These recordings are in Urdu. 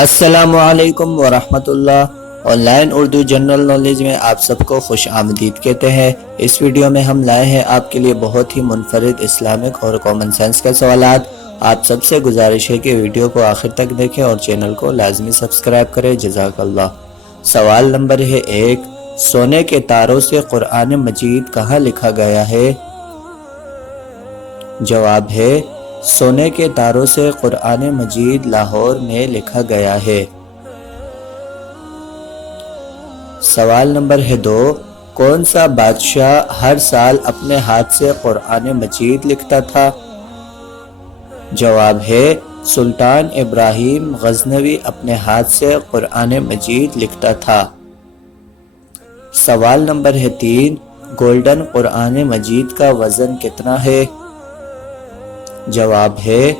السلام علیکم ورحمۃ اللہ۔ Online Urdu general knowledge میں آپ سب کو خوش آمدید کہتے ہیں۔ اس ویڈیو میں ہم لائے ہیں آپ کے لیے بہت ہی منفرد اسلامک اور کامن سینس کے سوالات۔ آپ سب سے گزارش ہے کہ ویڈیو کو آخر تک دیکھیں اور چینل کو لازمی سبسکرائب کریں، جزاک اللہ۔ سوال نمبر ہے 1، سونے کے تاروں سے قرآن مجید کہاں لکھا گیا ہے؟ جواب ہے سونے کے تاروں سے قرآن مجید لاہور میں لکھا گیا ہے۔ سوال نمبر ہے 2، کون سا بادشاہ ہر سال اپنے ہاتھ سے قرآن مجید لکھتا تھا؟ جواب ہے سلطان ابراہیم غزنوی اپنے ہاتھ سے قرآن مجید لکھتا تھا۔ سوال نمبر ہے 3، گولڈن قرآن مجید کا وزن کتنا ہے؟ جواب ہے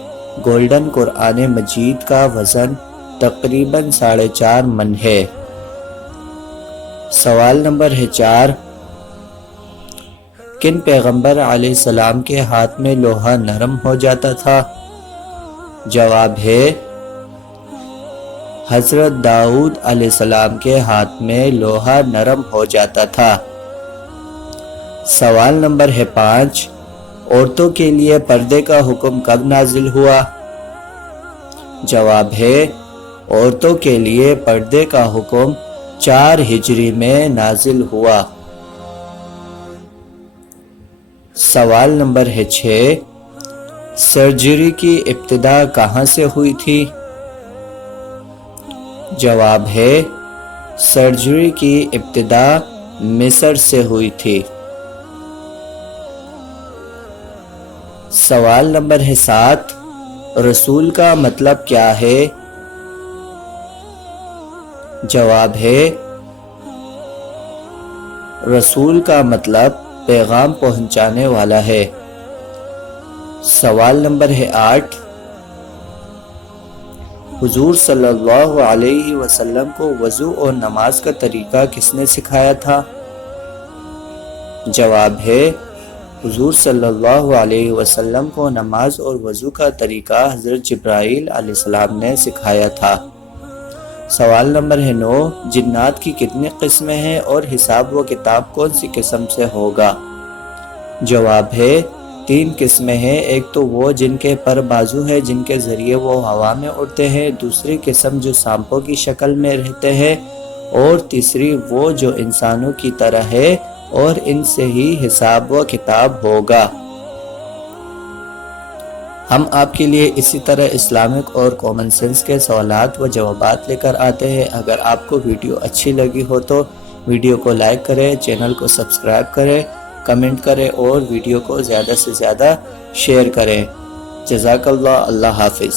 گولڈن قرآن مجید کا وزن تقریباً 4.5 من ہے۔ سوال نمبر ہے 4، کن پیغمبر علیہ السلام کے ہاتھ میں لوہا نرم ہو جاتا تھا؟ جواب ہے حضرت داؤد علیہ السلام کے ہاتھ میں لوہا نرم ہو جاتا تھا۔ سوال نمبر ہے 5، عورتوں کے لیے پردے کا حکم کب نازل ہوا؟ جواب ہے عورتوں کے لیے پردے کا حکم 4 ہجری میں نازل ہوا۔ سوال نمبر ہے 6، سرجری کی ابتدا کہاں سے ہوئی تھی؟ جواب ہے سرجری کی ابتدا مصر سے ہوئی تھی۔ سوال نمبر ہے 7، رسول کا مطلب کیا ہے؟ جواب ہے رسول کا مطلب پیغام پہنچانے والا ہے۔ سوال نمبر ہے 8، حضور صلی اللہ علیہ وسلم کو وضو اور نماز کا طریقہ کس نے سکھایا تھا؟ جواب ہے حضور صلی اللہ علیہ وسلم کو نماز اور وضو کا طریقہ حضرت جبرائیل علیہ السلام نے سکھایا تھا۔ سوال نمبر ہے 9، جنات کی کتنی قسمیں ہیں اور حساب و کتاب کون سی قسم سے ہوگا؟ جواب ہے 3 قسمیں ہیں، ایک تو وہ جن کے پر بازو ہے جن کے ذریعے وہ ہوا میں اڑتے ہیں، دوسری قسم جو سانپوں کی شکل میں رہتے ہیں، اور تیسری وہ جو انسانوں کی طرح ہے اور ان سے ہی حساب و کتاب ہوگا۔ ہم آپ کے لیے اسی طرح اسلامک اور کامن سینس کے سوالات و جوابات لے کر آتے ہیں۔ اگر آپ کو ویڈیو اچھی لگی ہو تو ویڈیو کو لائک کریں، چینل کو سبسکرائب کریں، کمنٹ کریں اور ویڈیو کو زیادہ سے زیادہ شیئر کریں۔ جزاک اللہ، اللہ حافظ۔